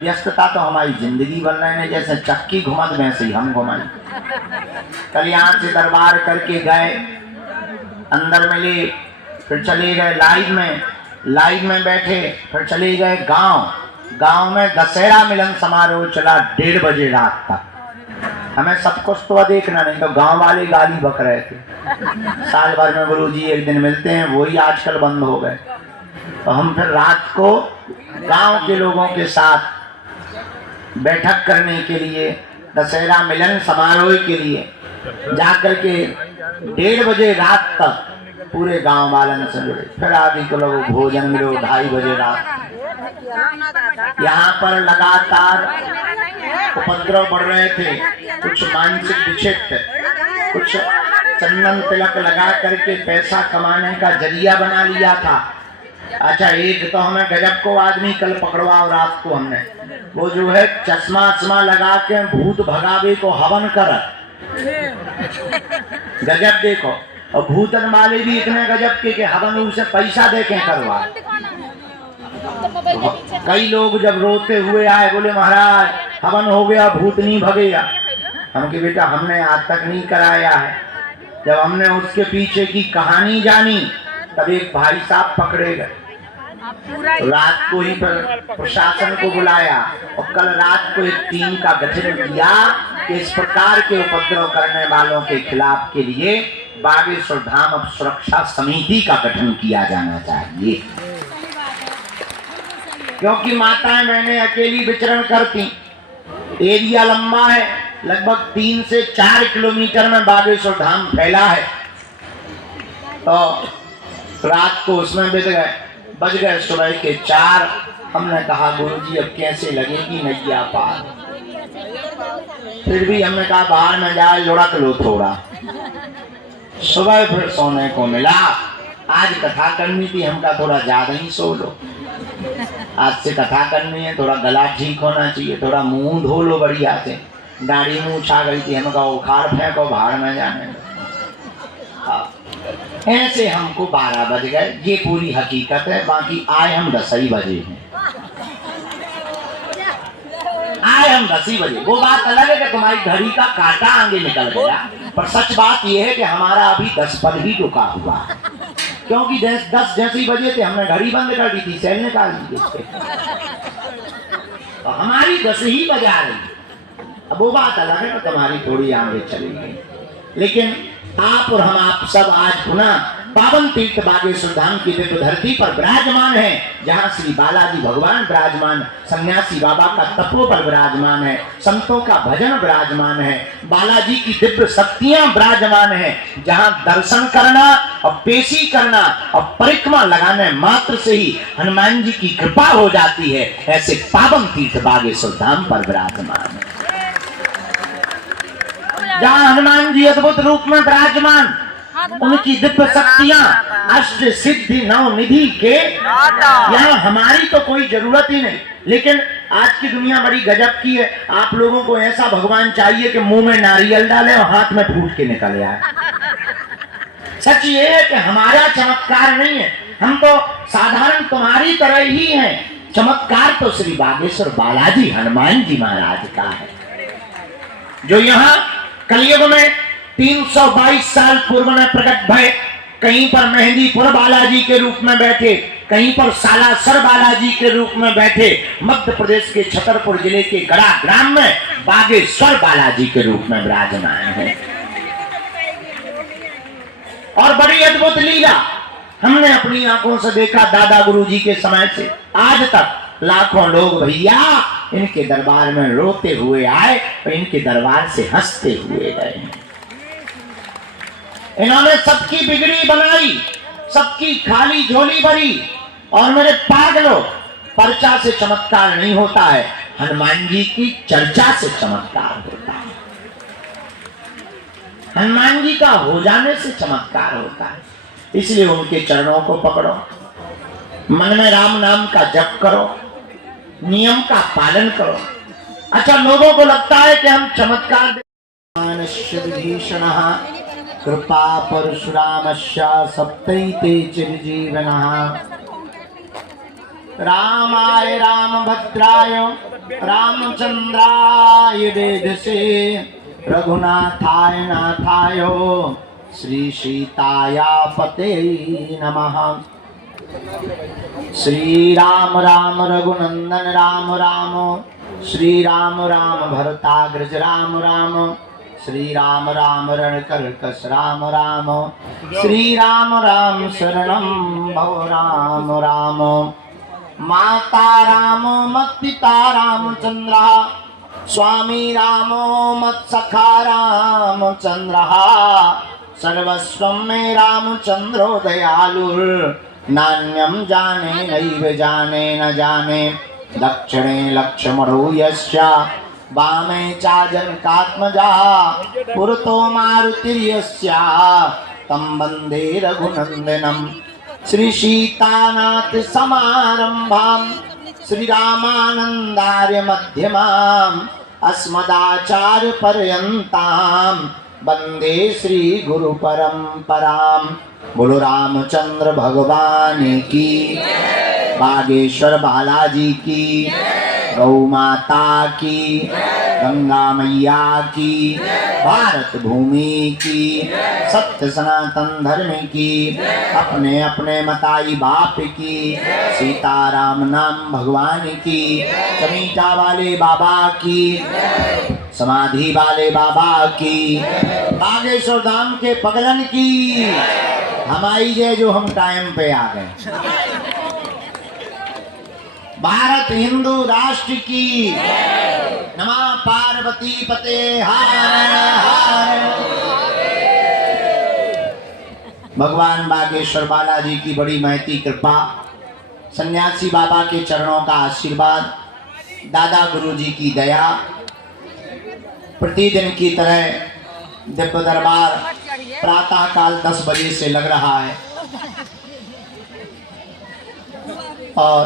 व्यस्तता तो हमारी जिंदगी बन रहे हैं, जैसे चक्की घुमत वैसे ही हम घुमाई। कल यहाँ से दरबार करके गए, अंदर मिले, फिर चले गए लाइन में बैठे, फिर चले गए गांव में दशहरा मिलन समारोह चला 1:30 बजे रात तक। हमें सब कुछ तो देखना नहीं, तो गांव वाले गाली बक रहे थे, साल भर में गुरुजी एक दिन मिलते हैं, वही आजकल बंद हो गए। तो हम फिर रात को गांव के लोगों के साथ बैठक करने के लिए, दशहरा मिलन समारोह के लिए जाकर के 1:30 बजे रात तक पूरे गांव वालन से जुड़े। फिर आदि को लोग भोजन मिलो 2:30 बजे रात। यहाँ पर लगातार उपद्रव बढ़ रहे थे, कुछ मानसिक विक्षिप्त, कुछ चंदन तिलक लगा करके पैसा कमाने का जरिया बना लिया था। अच्छा, एक तो हमें गजब को आदमी कल पकड़वा रात को, हमने वो जो है चश्मा लगा के भूत भगावे को हवन कर, गजब देखो। और भूतन वाले भी इतने गजब के हवन उनसे पैसा दे के करवा। कई लोग जब रोते हुए आए, बोले महाराज हवन हो गया, भूत नहीं भगेगा। हम के बेटा हमने आज तक नहीं कराया है। जब हमने उसके पीछे की कहानी जानी, तब एक भाई साहब पकड़े गए। रात को ही प्रशासन को बुलाया और कल रात को एक टीम का गठन किया कि इस प्रकार के उपद्रव करने वालों के खिलाफ के लिए बागेश्वर धाम सुरक्षा समिति का गठन किया जाना चाहिए। क्योंकि माताएं बहनें अकेली विचरण करती, एरिया लंबा है, लगभग 3 से 4 किलोमीटर में बागेश्वर धाम फैला है। तो रात को उसमें बज गए सुबह के 4। हमने कहा गुरुजी अब कैसे लगेगी नैया पार। फिर भी हमने कहा बाहर में जाए लुढ़क लो थोड़ा। सुबह फिर सोने को मिला, आज कथा करनी थी, हमका थोड़ा ज्यादा ही सो लो, आज से कथा करनी है, थोड़ा गला ठीक होना चाहिए, थोड़ा मुंह धो लो बढ़िया से, दाढ़ी मुंह छा गई थी, हमका उखाड़ फेंको बाहर में जाने। ऐसे हमको 12 बज गए, ये पूरी हकीकत है। बाकी आए हम 10 ही बजे हैं, आए हम 10 ही बजे। वो बात अलग है कि तुम्हारी घड़ी का कांटा आगे निकल गया, पर सच बात यह है कि हमारा अभी 10 पल ही रुका हुआ है। क्योंकि 10 जैसे ही बजे थे, हमने घड़ी बंद कर दी थी, सेल निकाल दी थी, तो हमारी 10 ही बजा रही। अब वो बात अलग है कि तुम्हारी थोड़ी आगे चली गई। लेकिन आप और हम आप सब आज पुनः पावन तीर्थ बागेश्वर धाम की दिव्य धरती पर विराजमान है, जहाँ श्री बालाजी भगवान विराजमान, सन्यासी बाबा का तपोबल विराजमान है, संतों का भजन विराजमान है, बालाजी की दिव्य शक्तियां विराजमान है, जहाँ दर्शन करना और पेशी करना और परिक्रमा लगाने मात्र से ही हनुमान जी की कृपा हो जाती है। ऐसे पावन तीर्थ बागेश्वर धाम पर विराजमान है, जहाँ हनुमान जी अद्भुत रूप में विराजमान, उनकी दिव्य शक्तियां अष्ट सिद्धि नौ निधि के, यहाँ हमारी तो कोई जरूरत ही नहीं। लेकिन आज की दुनिया बड़ी गजब की है, आप लोगों को ऐसा भगवान चाहिए कि मुंह में नारियल डाले और हाथ में फूट के निकल आए। सच ये है कि हमारा चमत्कार नहीं है, हम तो साधारण तुम्हारी तरह ही हैं। चमत्कार तो श्री बागेश्वर बालाजी हनुमान जी महाराज का है, जो यहाँ कलयुग में 322 साल पूर्व में प्रकट भय। कहीं पर मेहंदीपुर बालाजी के रूप में बैठे, कहीं पर सालासर बालाजी के रूप में बैठे, मध्य प्रदेश के छतरपुर जिले के गड़ा ग्राम में बागेश्वर बालाजी के रूप में विराजमान है। और बड़ी अद्भुत लीला हमने अपनी आंखों से देखा। दादा गुरुजी के समय से आज तक लाखों लोग भैया इनके दरबार में रोते हुए आए और इनके दरबार से हंसते हुए गए। इन्होंने सबकी बिगड़ी बनाई, सबकी खाली झोली भरी। और मेरे पागलों, पर्चा से चमत्कार नहीं होता है, हनुमान जी की चर्चा से चमत्कार होता है। हनुमान जी का हो जाने से चमत्कार होता है। इसलिए उनके चरणों को पकड़ो, मन में राम नाम का जप करो, नियम का पालन करो। अच्छा, लोगों को लगता है कि हम चमत्कार कृपा परशुरामस्य सप्तैते चिरजीवनः। रामाय रामभद्राय रामचंद्राय वेदसे रघुनाथाय नाथायो श्री सीताया पते नमः। श्री राम राम रघुनंदन राम राम, श्री राम राम भरताग्रज राम राम, श्री राम राम रणकर्कश राम राम, श्री राम राम शरणं भव राम राम। माता राम मत पिता रामचंद्र, स्वामी रामो मत सखा रामचंद्र, सर्वस्वं मे रामचंद्रो दयालुर्, नान्यं जाने नैव जाने न जाने, दक्षिणे लक्ष्मणो यस्य वामे चाजनकात्मजा, पुरतो मारुतिर्यस्य तं वन्दे रघुनन्दनं। श्री सीतानाथ समारंभां श्री रामानंदार्य मध्यमाम् अस्मदाचार्य पर्यन्तां वन्दे श्री गुरु परंपरां। बोलो रामचंद्र भगवान की, बागेश्वर बालाजी की, गौ माता की, गंगा मैया की, भारत भूमि की, सत्य सनातन धर्म की, अपने अपने मताई बाप की, सीताराम नाम भगवान की, चमीटा वाले बाबा की, समाधि वाले बाबा की, बागेश्वर धाम के पगलन की। हमारी जय जो हम टाइम पे आ गए। भारत हिंदू राष्ट्र की नमः। पार्वती पते हर हर। भगवान बागेश्वर बालाजी की बड़ी महती कृपा, सन्यासी बाबा के चरणों का आशीर्वाद, दादा गुरुजी की दया, प्रतिदिन की तरह दिव्य दरबार प्रातः काल 10 बजे से लग रहा है और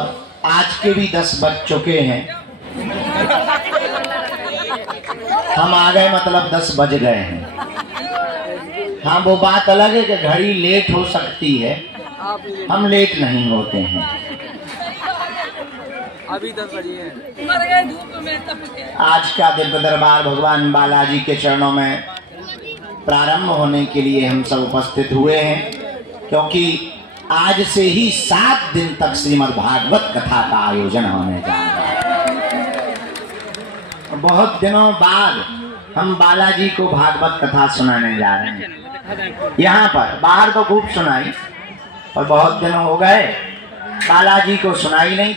आज के भी 10 बज चुके हैं। हम आ गए मतलब 10 बज गए हैं। हाँ, वो बात अलग है कि घड़ी लेट हो सकती है, हम लेट नहीं होते हैं। अभी 10 बजे हैं। आज का दिव्य दरबार भगवान बालाजी के चरणों में प्रारंभ होने के लिए हम सब उपस्थित हुए हैं, क्योंकि आज से ही 7 दिन तक श्रीमद् भागवत कथा का आयोजन होने जा रहा है। बहुत दिनों बाद हम बालाजी को भागवत कथा सुनाने जा रहे हैं। यहाँ पर बाहर तो खूब सुनाई, और बहुत दिनों हो गए बालाजी को सुनाई नहीं।